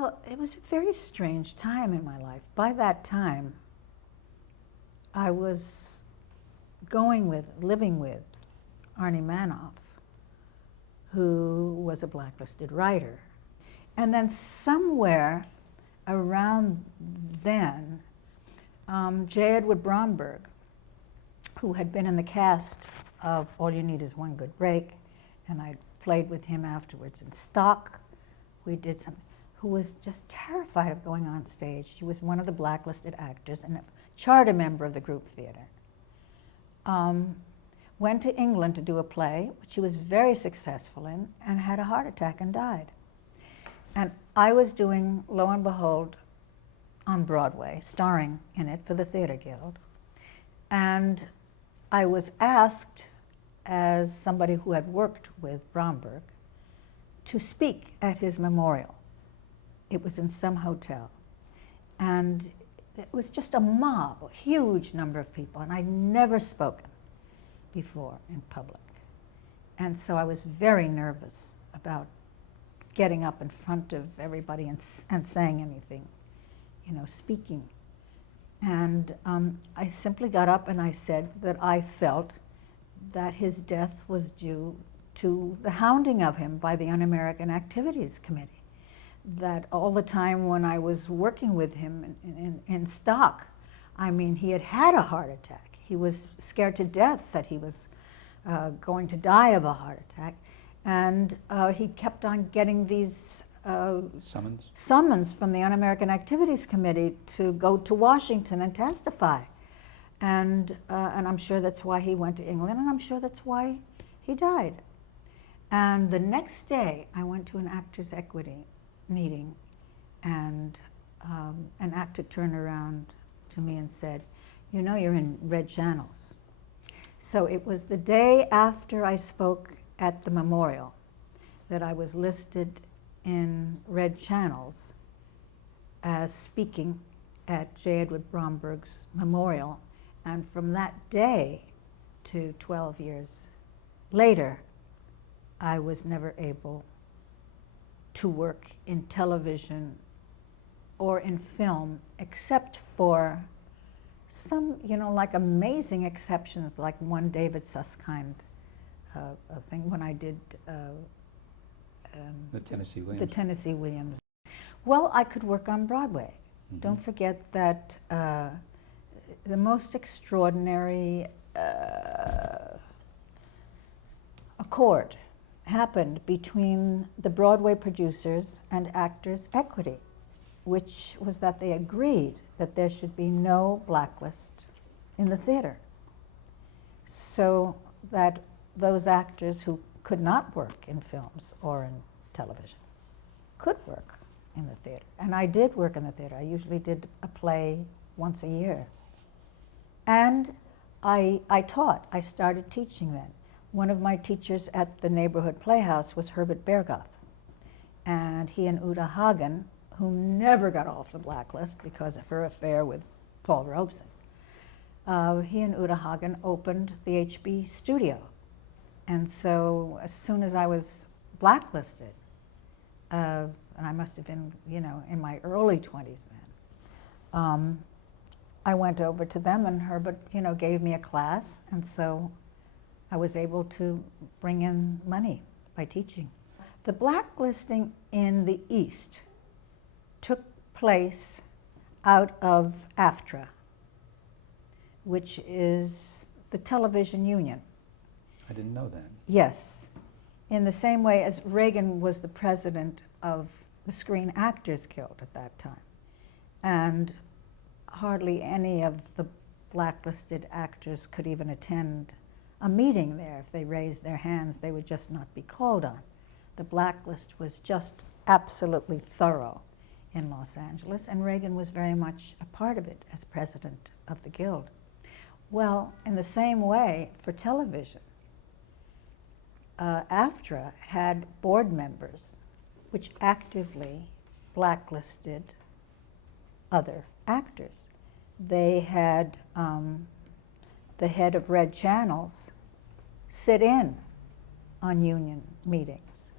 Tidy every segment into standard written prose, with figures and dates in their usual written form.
Well, it was a very strange time in my life. By that time, I was living with Arnie Manoff, who was a blacklisted writer. And then somewhere around then, J. Edward Bromberg, who had been in the cast of All You Need Is One Good Break, and I played with him afterwards in Stock. We did something, who was just terrified of going on stage. She was one of the blacklisted actors and a charter member of the group theater. Went to England to do a play, which she was very successful in, and had a heart attack and died. And I was doing, lo and behold, on Broadway, starring in it for the Theatre Guild. And I was asked, as somebody who had worked with Bromberg, to speak at his memorial. It was in some hotel. And it was just a mob, a huge number of people, and I'd never spoken before in public. And so I was very nervous about getting up in front of everybody and saying anything, you know, speaking. And I simply got up and I said that I felt that his death was due to the hounding of him by the Un-American Activities Committee. That all the time when I was working with him in Stock, I mean, he had had a heart attack. He was scared to death that he was going to die of a heart attack. And he kept on getting these summons from the Un-American Activities Committee to go to Washington and testify. And I'm sure that's why he went to England, and I'm sure that's why he died. And the next day, I went to an Actors' Equity meeting, and an actor turned around to me and said, "You know, you're in red channels." So it was the day after I spoke at the memorial that I was listed in red channels as speaking at J. Edward Bromberg's memorial. And from that day to 12 years later, I was never able to work in television or in film, except for some, you know, like amazing exceptions, like one David Susskind thing when I did the Tennessee Williams. The Tennessee Williams. Well, I could work on Broadway. Mm-hmm. Don't forget that the most extraordinary accord happened between the Broadway producers and Actors' Equity, which was that they agreed that there should be no blacklist in the theater, so that those actors who could not work in films or in television could work in the theater. And I did work in the theater. I usually did a play once a year. And I taught. I started teaching then. One of my teachers at the neighborhood playhouse was Herbert Berghoff. And he and Uta Hagen, who never got off the blacklist because of her affair with Paul Robeson, he and Uta Hagen opened the HB studio. And so as soon as I was blacklisted, and I must have been, you know, in my early 20s then, I went over to them, and Herbert, you know, gave me a class, and so I was able to bring in money by teaching. The blacklisting in the East took place out of AFTRA, which is the television union. I didn't know that. Yes. In the same way as Reagan was the president of the Screen Actors Guild at that time. And hardly any of the blacklisted actors could even attend a meeting there. If they raised their hands, they would just not be called on. The blacklist was just absolutely thorough in Los Angeles, and Reagan was very much a part of it as president of the Guild. Well, in the same way, for television, AFTRA had board members which actively blacklisted other actors. They had the head of Red Channels sit in on union meetings.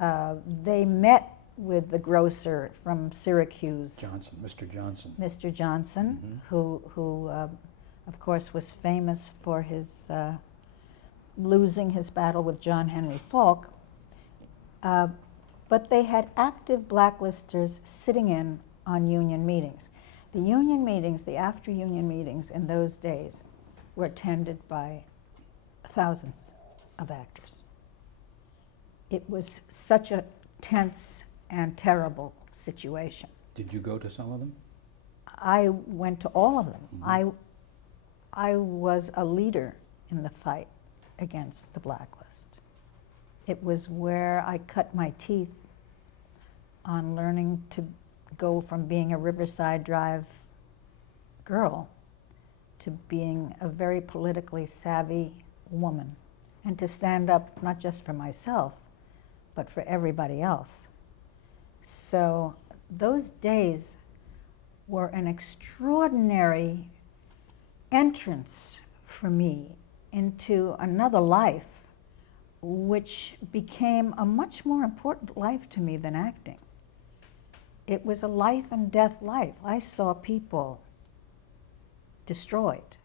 They met with the grocer from Syracuse, Johnson, Mr. Johnson. Mr. Johnson, who of course, was famous for his losing his battle with John Henry Falk. But they had active blacklisters sitting in on union meetings. The union meetings, the after-union meetings in those days were attended by thousands of actors. It was such a tense and terrible situation. Did you go to some of them? I went to all of them. I was a leader in the fight against the blacklist. It was where I cut my teeth on learning to go from being a Riverside Drive girl to being a very politically savvy woman, and to stand up not just for myself, but for everybody else. So those days were an extraordinary entrance for me into another life, which became a much more important life to me than acting. It was a life and death life. I saw people destroyed.